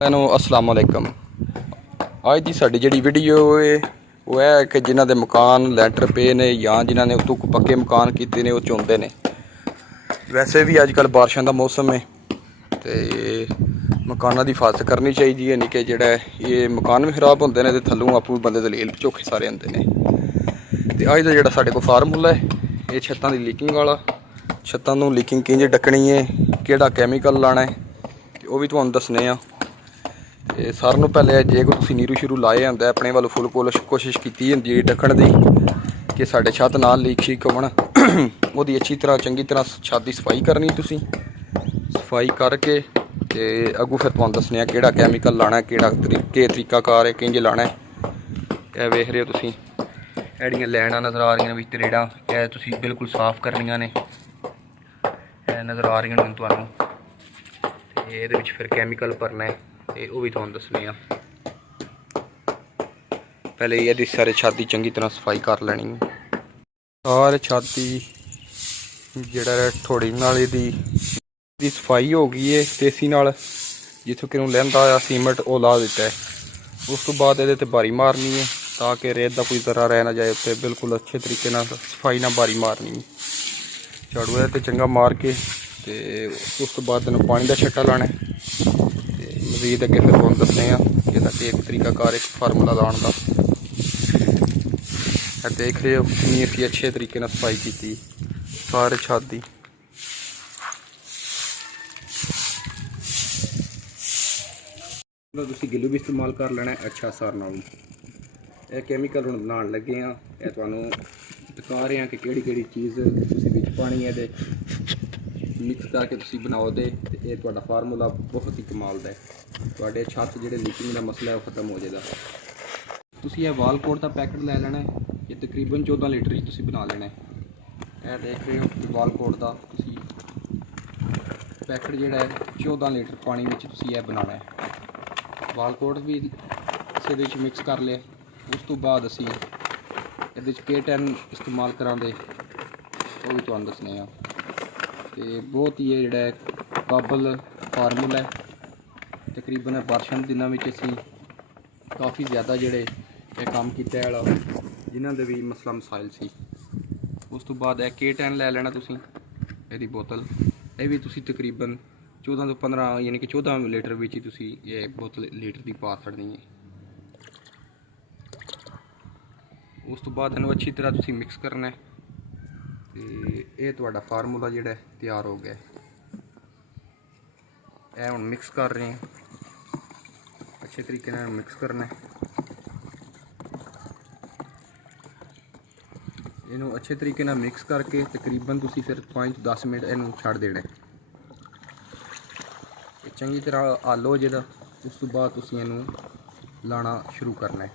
अस्सलाम वालेकुम। अज की साड़ी जी वीडियो है वो है कि जिन्हों के मकान लैंटर पे ने या जिन्होंने उतों पक्के मकान किए ने वो चाहते हैं। वैसे भी अजकल बारिशों का मौसम है तो मकानों की हिफाजत करनी चाहिए नहीं कि जोड़ा ये मकान भी खराब होंगे ने तो थलों आपू बंदे दलील चौखे सारे आते हैं। तो अज का जोड़ा साढ़े को फार्मूला है ये छत्तां की लीकिंग वाला, छत्तां नूं लीकिंग किंज ढकनी है, किहड़ा कैमिकल लाना है वो भी तुहानूं दसने आ। ते सारे नूं पहले जे कोई तुसीं नीरू शूरू लाए होंदा अपने वालों फुल कोशिश की होंदी है ढकण दी कि साढ़े छत ना लीक शीक होण। ओहदी अच्छी तरह चंगी तरह छत की सफाई करनी, तुसीं सफाई करके ते अगों फिर तुहानूं दसने किहड़ा कैमिकल लाना, किहड़ा तरीकाकार है किंज लाना है। ਇਹ ਵੇਖ ਰਹੇ ਹੋ ਤੁਸੀਂ ਜਿਹੜੀਆਂ ਲੈਣਾ नज़र आ रही ਵਿੱਚ ਤਰੇੜਾਂ ਇਹ ਤੁਸੀਂ बिल्कुल साफ करनियां ने ਇਹ नज़र आ रही ਨੇ ਤੁਹਾਨੂੰ ਤੇ ਇਹਦੇ ਵਿੱਚ ਫਿਰ ਕੈਮੀਕਲ ਭਰਨਾ ਹੈ ਤੇ ਉਹ ਵੀ ਤੁਹਾਨੂੰ ਦੱਸਣੇ ਆ। पहले ये सारे छत की चंगी तरह सफाई कर लैनी है। सारे छत की जड़ा थोड़ी नाल दी सफाई हो गई है देसी नाल, जिथों कि लैंदा आ सीमेंट वो ला दिता है। उस तो बाद ये बारी मारनी है ताकि रेत का कोई जरा रह ना जाए उत्ते, बिल्कुल अच्छे तरीके ना सफाई ना बारी मारनी है। झाड़ू है चंगा मार के ते उस तो बाद तेन पानी का छट्टा लाना है। मजीद अगे फिर तुहानूं दसने कि एक तरीकाकार एक फार्मूला लाने का। देख रहे हो कितनी असी अच्छे तरीके सफाई की सारे छत की। तुसीं गिल्लू भी इस्तेमाल कर लेना अच्छा सार नाल। यह कैमिकल हुण बनाउण लगे हाँ, यह तुहानूं दिखा रहे हैं कि किहड़ी चीज़ तुसीं विच पानी है मिक्स करके तुसीं बनाओ दे ये तुहाडा फार्मूला बहुत ही कमाल दा है। तुहाडे छत जिहड़े लीकिंग का मसला है वो खत्म हो जाएगा। तुसीं यह वालकोट का पैकेट लै लेना है, ये तकरीबन 14 लीटर ही तुसीं बना लेना है। यह देख रहे हो वालकोट का तुसीं पैकेट जिहड़ा है 14 लीटर पानी में तुसीं यह बनाना है। वालकोट भी इस मिक्स कर लिया। उस तो बाद असी ये K10 इस्तेमाल करांदे वो भी तुहानूं दसने आ। तो बहुत ही जिहड़ा काबल फार्मूला है। तकरीबन बारिशों के दिनों में असी काफ़ी ज़्यादा जोड़े ये काम किया वाला जिन्हों के भी मसला मसाइल सी। उस तो बाद K10 लै लेना तुसीं यदी बोतल, यह भी तुसीं तकरीबन 14 तो 15 यानी कि 14 लीटर में ही तुसीं ये बोतल लीटर की पा छड़नी है। उस तो बाद इन्हूं अच्छी तरह तुसीं मिक्स करना है तो ये तुहाडा फार्मूला जिहड़ा तैयार हो गया। यह हुण मिक्स कर रहे हैं, अच्छे तरीके नाल मिक्स करना है। इनू अच्छे तरीके नाल मिक्स करके तकरीबन तुसीं फिर 5-10 मिनट इनू छड़ देना है। चंगी तरह हल हो जाएगा। उस तो बाद तुसीं इनू लाना शुरू करना है।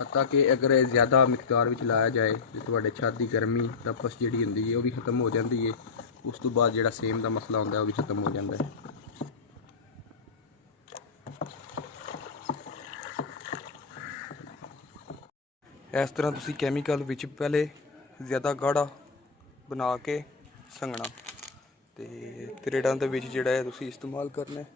हत्ता कि अगर ज़्यादा मिकदार में लाया जाए तो तुहाडे छत की गर्मी तपश जिहड़ी हुंदी है वो भी खत्म हो जाती है। उस तो बाद जिहड़ा सेम का मसला हुंदा है वो भी खत्म हो जाता है। इस तरह तुसीं कैमिकल विच पहले ज़्यादा गाढ़ा बना के संगना ते त्रेड़ां दे विच जिहड़ा है तुसीं इस्तेमाल करना है।